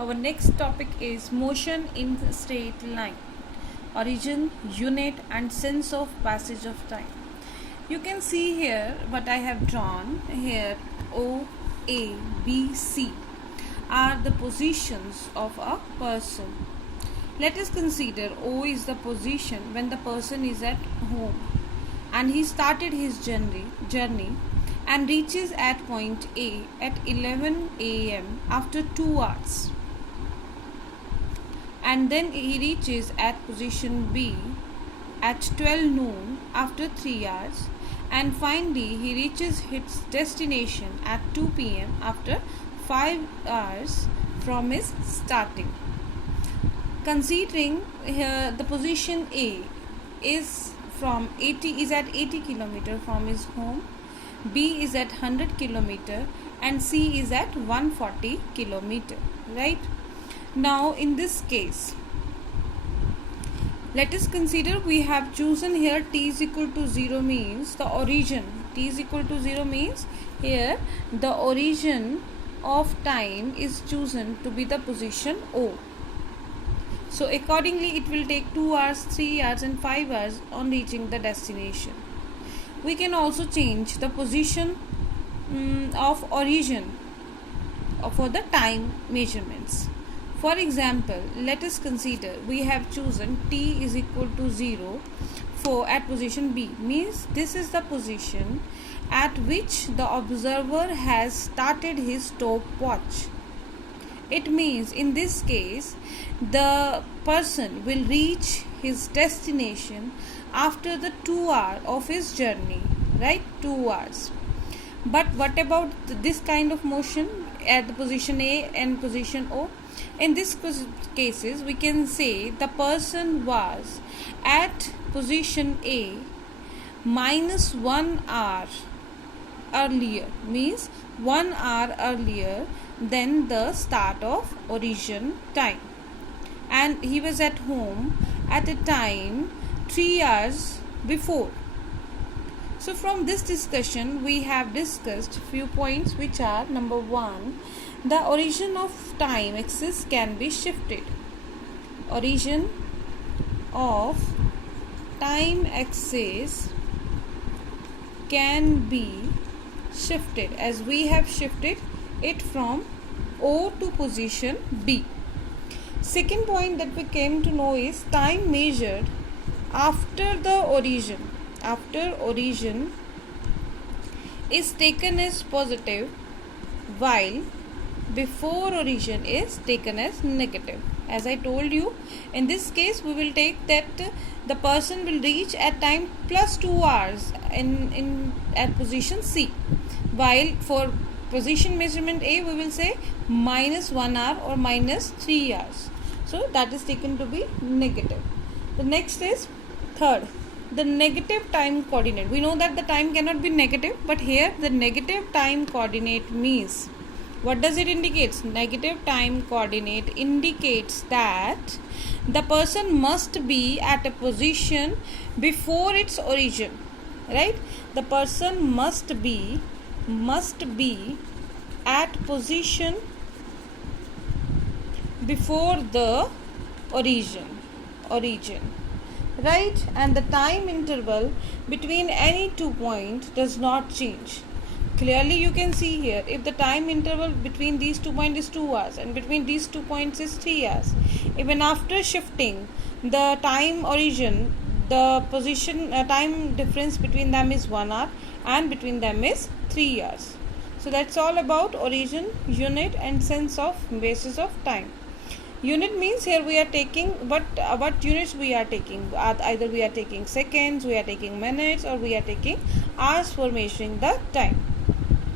Our next topic is motion in straight line, origin, unit, and sense of passage of time. You can see here what I have drawn here. O, A, B, C are the positions of a person. Let us consider O is the position when the person is at home and he started his journey and reaches at point A at 11 a.m. after 2 hours. And then he reaches at position B at 12 noon after 3 hours, and finally he reaches his destination at 2 p.m. after 5 hours from his starting. Considering here the position A is at 80 kilometer from his home, B is at 100 kilometer, and C is at 140 kilometer, right? Now in this case, let us consider we have chosen here t is equal to 0 means the origin. T is equal to 0 means here the origin of time is chosen to be the position O. So accordingly it will take 2 hours, 3 hours and 5 hours on reaching the destination. We can also change the position of origin for the time measurements. For example, let us consider we have chosen t is equal to 0 for at position B, means this is the position at which the observer has started his stopwatch. It means in this case the person will reach his destination after the 2 hours of his journey, right? 2 hours. But what about this kind of motion at the position A and position O? In this cases we can say the person was at position A minus 1 hour earlier, means 1 hour earlier than the start of origin time, and he was at home at a time 3 hours before. So from this discussion we have discussed few points, which are: number 1, the origin of time axis can be shifted. Origin of time axis can be shifted, as we have shifted it from O to position B. Second point that we came to know is time measured after the origin. After origin is taken as positive, while before origin is taken as negative. As I told you, in this case we will take that the person will reach at time plus 2 hours at position C, while for position measurement A we will say minus 1 hour or minus 3 hours. So that is taken to be negative. The next is third, the negative time coordinate. We know that the time cannot be negative, but here the negative time coordinate means, what does it indicate? Negative time coordinate indicates that the person must be at a position before its origin, right? The person must be at position before the origin, right? And the time interval between any 2 points does not change. Clearly you can see here, if the time interval between these 2 points is 2 hours and between these 2 points is 3 hours, even after shifting the time origin, the position time difference between them is 1 hour and between them is 3 hours. So that's all about origin, unit and sense of basis of time. Unit means here we are taking what units we are taking. Either we are taking seconds, we are taking minutes, or we are taking hours for measuring the time.